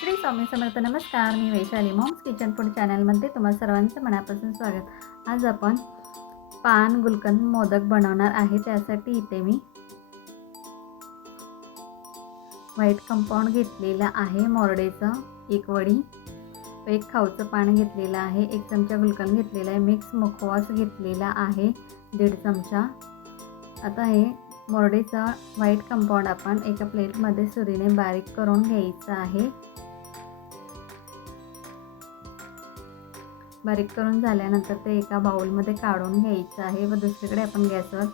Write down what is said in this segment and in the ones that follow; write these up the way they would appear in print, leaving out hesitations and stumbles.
श्री स्वामी समर्थ. नमस्कार, मी Vaishali moms kitchen food चॅनलमध्ये तुम्हा सर्वांचं मनापासून स्वागत. आज आपण पान गुलकंद मोदक बनवणार आहे. त्यासाठी इथे मी व्हाईट कंपाऊंड घेतलेला आहे, मोरडेचं एक वडी, एक खाऊचं पान घेतलेलं आहे, एक चमचा गुलकंद घेतलेला आहे, मिक्स मुखवास घेतलेला आहे 1.5 चमचा. आता हे मोरडेचं व्हाईट कंपाऊंड आपण एका प्लेटमध्ये सुरीने बारीक करून घ्यायचं आहे. बारीक करून झाल्यानंतर ते एका बाउलमध्ये काढून घ्यायचं आहे व दुसरीकडे आपण गॅसवर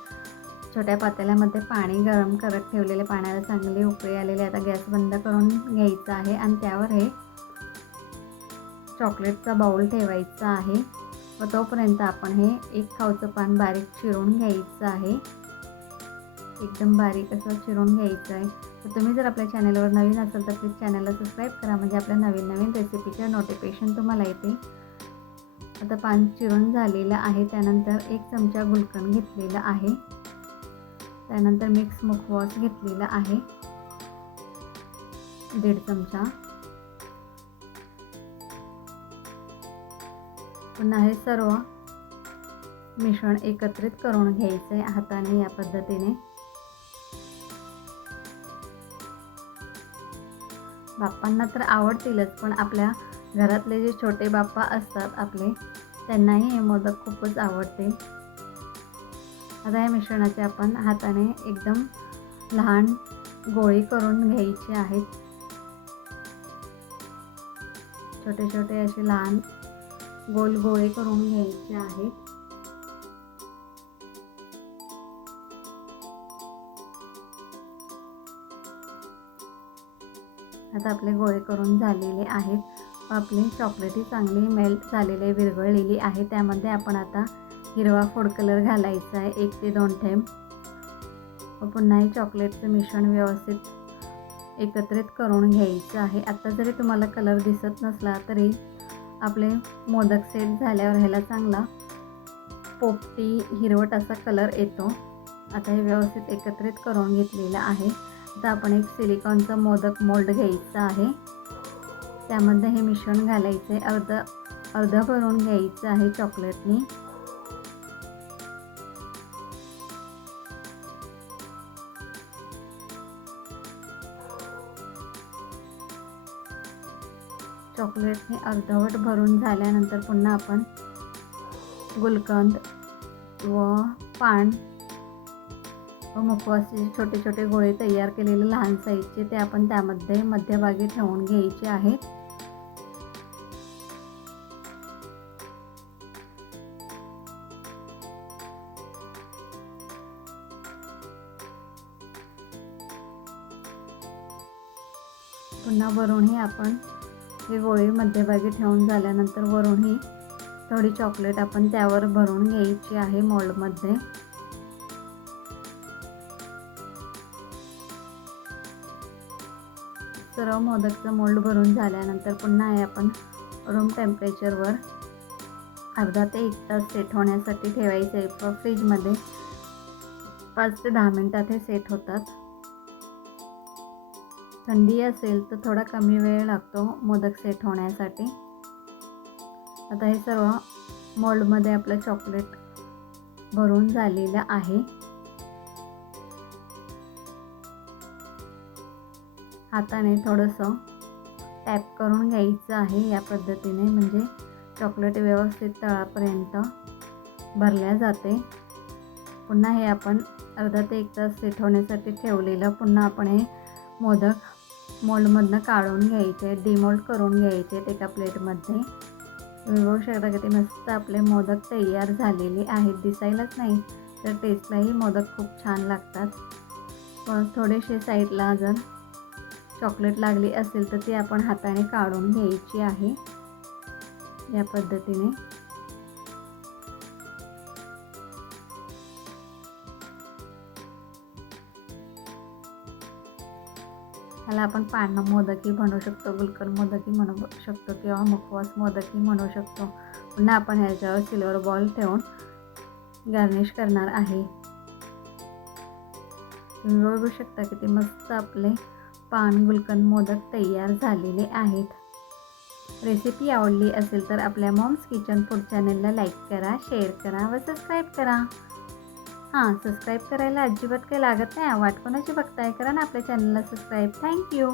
छोट्या पातेल्यामध्ये पाणी गरम करत ठेवलेले, पाण्याला चांगले उकळी आलेले. आता गॅस बंद करून घ्यायचा आहे आणि त्यावर हे चॉकलेटचा बाउल ठेवायचा आहे व तोपर्यंत आपण हे एक खाऊचं पान बारीक चिरून घ्यायचं आहे. एकदम बारीक असं चिरून घ्यायचं आहे. तर तुम्ही जर आपल्या चॅनलवर नवीन असाल तर प्लीज चॅनलला सबस्क्राईब करा, म्हणजे आपल्या नवीन रेसिपीच्या नोटिफिकेशन तुम्हाला येते. आता पान चिरून झालेलं आहे. त्यानंतर 1 चमचा गुलकंद घेतलेला आहे, त्यानंतर मिक्स मुखवास घेतलेला आहे 1.5 चमचा. पुन्हा हे सर्व मिश्रण एकत्रित करून घ्यायचं आहे हाताने या पद्धतीने. बाप्पांना तर आवडतीलच, पण आपल्या घरातले जे छोटे बाप्पा असतात आपले, त्यांनाही हे मोदक खूपच आवडतील. आता या मिश्रणाचे आपण हाताने एकदम लहान गोळे करून घ्यायचे आहेत. छोटे छोटे असे लहान गोल गोळे करून घ्यायचे आहेत. आता आपले गोळे करून झालेले आहेत व आपली चॉकलेटी चांगली मेल्ट झालेली विरघळलेली आहे. त्यामध्ये आपण आता हिरवा फूड कलर घालायचा आहे 1 ते 2 थेंब व पुन्हा हे चॉकलेटचं मिश्रण व्यवस्थित एकत्रित करून घ्यायचं आहे. आता जरी तुम्हाला कलर दिसत नसला तरी आपले मोदक सेट झाल्यावर ह्याला चांगला पोपटी हिरवट असा कलर येतो. आता हे व्यवस्थित एकत्रित करून घेतलेलं आहे. आता आपण एक सिलिकॉनचं मोदक मोल्ड घ्यायचं आहे, त्यामध्ये हे मिश्रण घालायचं आहे. अर्ध भरून घ्यायचं आहे चॉकलेटनी. चॉकलेटने अर्धवट भरून झाल्यानंतर पुन्हा आपण गुलकंद व पान व मुखवासचे छोटे छोटे गोळे तयार केलेले लहान साईजचे ते आपण त्यामध्ये मध्यभागी ठेवून घ्यायचे आहेत. पुन्हा वरूनही आपण हे गोळे मध्यभागी ठेवून झाल्यानंतर वरूनही थोडी चॉकलेट आपण त्यावर भरून घ्यायची आहे मोल्डमध्ये. सर्व मोदकचं मोल्ड भरून झाल्यानंतर पुन्हा हे आपण रूम टेम्परेचरवर अर्धा ते 1 तास सेट होण्यासाठी ठेवायचं आहे. फ्रीजमध्ये 5 ते 10 मिनिटात हे सेट होतात. थंडी असेल तर थोडा कमी वेळ लागतो मोदक सेट होण्यासाठी. आता हे सर्व मोल्डमध्ये आपलं चॉकलेट भरून झालेलं आहे. हाताने थोडंसं टॅप करून घ्यायचं आहे या पद्धतीने, म्हणजे चॉकलेट व्यवस्थित तळापर्यंत भरल्या जाते. पुन्हा हे आपण अर्धा ते 1 तास सेट होण्यासाठी ठेवलेलं पुन्हा आपण हे मोदक मोल्डमधनं काढून घ्यायचे, डिमोल्ड करून घ्यायचे एका प्लेटमध्ये. तुम्ही बघू शकता की ते मस्त आपले मोदक तयार झालेले आहेत. दिसायलाच नाही तर टेस्टलाही मोदक खूप छान लागतात. पण थोडेसे साईडला जर चॉकलेट लागली असेल तर ती आपण हाताने काढून घ्यायची आहे या पद्धतीने. ह्याला आपण पान मोदकही बनवू शकतो, गुलकंद मोदकही म्हणू शकतो किंवा मुखवास मोदकही म्हणू शकतो. पुन्हा आपण ह्याच्यावर सिल्वर बॉल ठेवून गार्निश करणार आहे. तुम्ही बघू शकता की ते मस्त आपले पान गुलकंद मोदक तयार झालेले आहेत. रेसिपी आवडली असेल तर आपल्या मॉम्स किचन फूड चॅनलला लाईक करा, शेअर करा व सबस्क्राईब करा. सबस्क्राईब करायला अजिबात काही लागत नाही. वाट कोणाची बघताय, करा ना आपल्या चॅनलला सबस्क्राईब. थँक्यू.